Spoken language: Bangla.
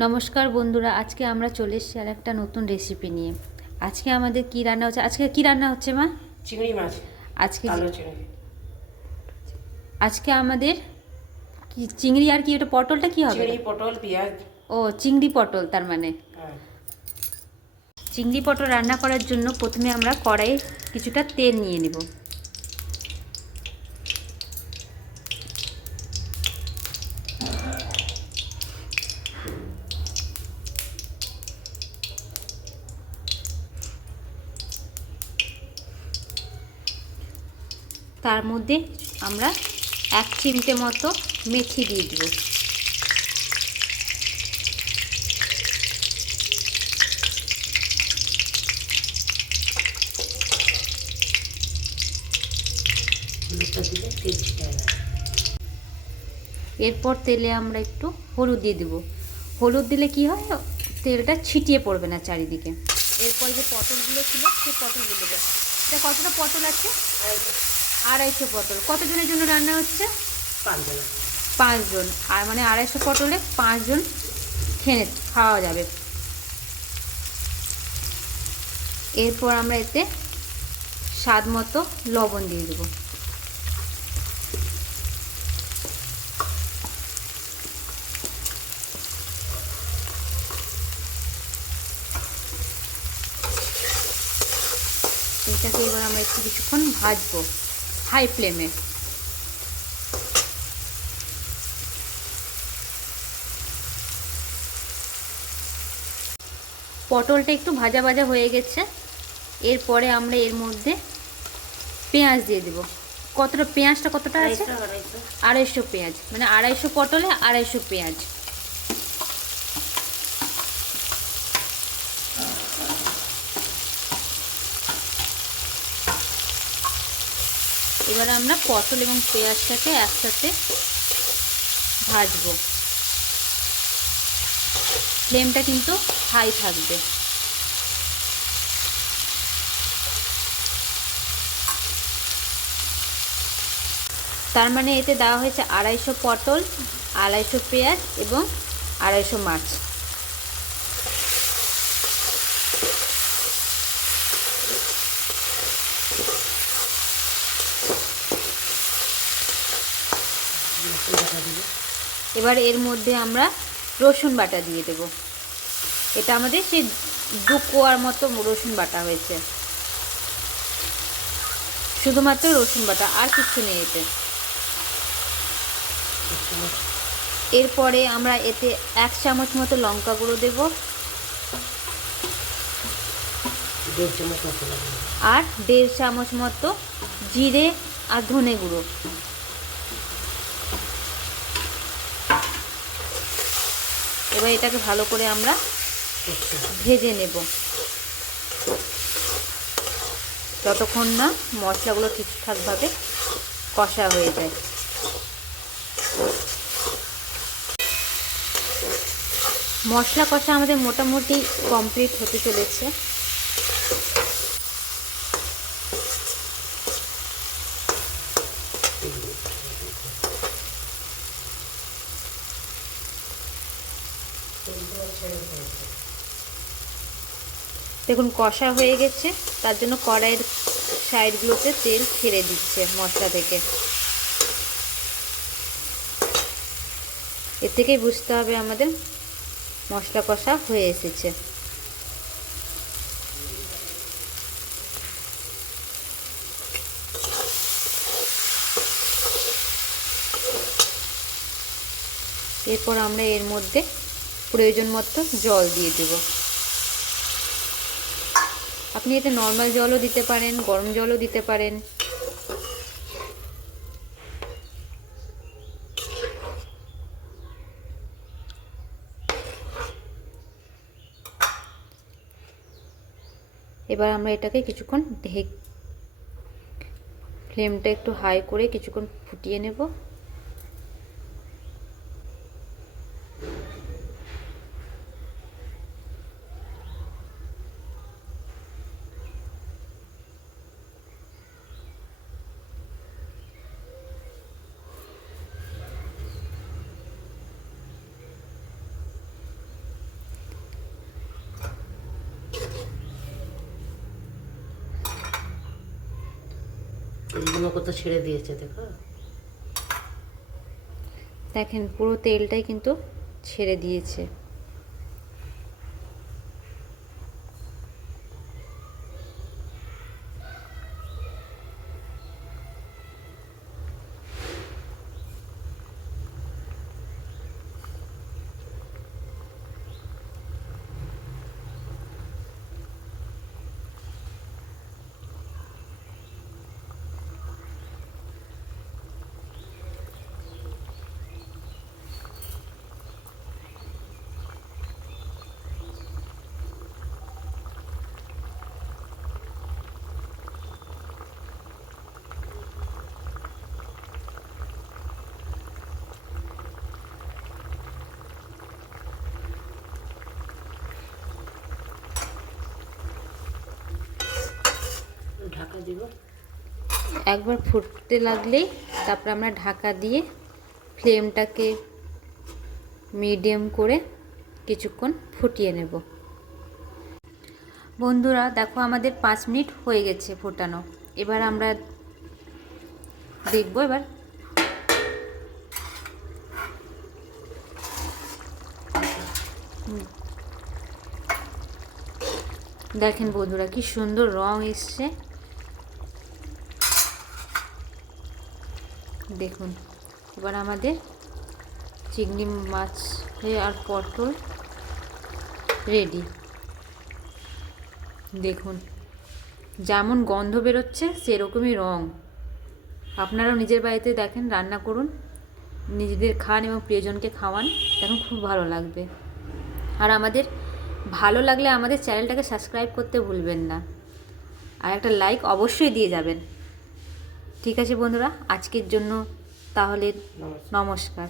নমস্কার বন্ধুরা, আজকে আমরা চলে এসেছি আর একটা নতুন রেসিপি নিয়ে। আজকে আমাদের কি রান্না হচ্ছে? আজকে কি রান্না হচ্ছে মা? চিংড়ি মাছ। আজকে কালো চিংড়ি। আজকে আমাদের কি চিংড়ি আর কি ওটা পটলটা কি হবে? চিংড়ি, পটল, পেঁয়াজ। ও, চিংড়ি পটল তার মানে। হ্যাঁ। চিংড়ি পটল রান্না করার জন্য প্রথমে আমরা কড়াইয়ে কিছুটা তেল নিয়ে নেব। তার মধ্যে আমরা 1 চিমটে মতো মেথি দিয়ে দেব। এরপর তেলে আমরা একটু হলুদ দিয়ে দেবো। হলুদ দিলে কি হয়, তেলটা ছিটিয়ে পড়বে না চারিদিকে। এরপর যে পটলগুলো ছিল সেই পটলগুলো দেবো। এটা কতটা পটল আছে? 250 পটল। কতজনের জন্য রান্না হচ্ছে? 5 জন। আর মানে 250 পটলে 5 জন খাওয়া যাবে। এরপর আমরা এতে স্বাদ মতো লবণ দিয়ে দেবো। এটাকে এবার আমরা একটু কিছুক্ষণ ভাজবো হাই ফ্লেমে। পটলটা একটু ভাজা ভাজা হয়ে গেছে। এরপরে আমরা এর মধ্যে পেঁয়াজ দিয়ে দেব। পেঁয়াজটা কতটা আছে? 250 পেঁয়াজ, মানে 250 পটলে 250 পেঁয়াজ। এবার আমরা পটল এবং পেঁয়াজটাকে একসাথে ভাজবো। ফ্লেমটা কিন্তু হাই থাকবে। তার মানে এতে দেওয়া হয়েছে 250 পটল, 250 পেঁয়াজ এবং 250 মাছ। এবার এর মধ্যে আমরা রসুন বাটা দিয়ে দেব। এটা আমাদের সেই 2 কোয়ার মতো রসুন বাটা হয়েছে, শুধুমাত্র রসুন বাটা, আর কিছু নেই এতে। এরপরে আমরা এতে 1 চামচ মতো লঙ্কা গুঁড়ো দেব আর 1.5 চামচ মতো জিরে আর ধনে গুঁড়ো। এবার এটাকে ভালো করে আমরা ভেজে নেব যতক্ষণ না মশলাগুলো ঠিকঠাকভাবে কষা হয়ে যায়। মশলা কষা আমাদের মোটামুটি কমপ্লিট হতে চলেছে। দেখুন কষা হয়ে গেছে, তার জন্য কড়াইয়ের সাইডগুলোতে তেল ছেড়ে দিচ্ছে মশলা থেকে। এর থেকেই বুঝতে হবে আমাদের মশলা কষা হয়ে এসেছে। এরপর আমরা এর মধ্যে প্রয়োজন মতো জল দিয়ে দেব। আপনি এতে নর্মাল জলও দিতে পারেন, গরম জলও দিতে পারেন। এবার আমরা এটাকে কিছুক্ষণ ফ্লেমটা একটু হাই করে কিছুক্ষণ ফুটিয়ে নেব। তেলগুলো কত ছেড়ে দিয়েছে দেখো। দেখেন পুরো তেলটাই কিন্তু ছেড়ে দিয়েছে। ঢাকা দিব। একবার ফুটতে লাগলেই তারপর আমরা ঢাকা দিয়ে ফ্লেমটাকে মিডিয়াম করে কিছুক্ষণ ফুটিয়ে নেব। বন্ধুরা দেখো আমাদের 5 মিনিট হয়ে গেছে ফোটানো। এবার আমরা দেখব এবার দেখেন বন্ধুরা কি সুন্দর রং এসছে। দেখুন এবার আমাদের চিংড়ি মাছ আর পটল রেডি। দেখুন যেমন গন্ধ বেরোচ্ছে সেরকমই রং। আপনারাও নিজের বাড়িতে দেখেন, রান্না করুন, নিজেদের খান এবং প্রিয়জনকে খাওয়ান, দেখুন খুব ভালো লাগবে। আর আমাদের ভালো লাগলে আমাদের চ্যানেলটাকে সাবস্ক্রাইব করতে ভুলবেন না, আর একটা লাইক অবশ্যই দিয়ে যাবেন। ঠিক আছে বন্ধুরা, আজকের জন্য তাহলে নমস্কার।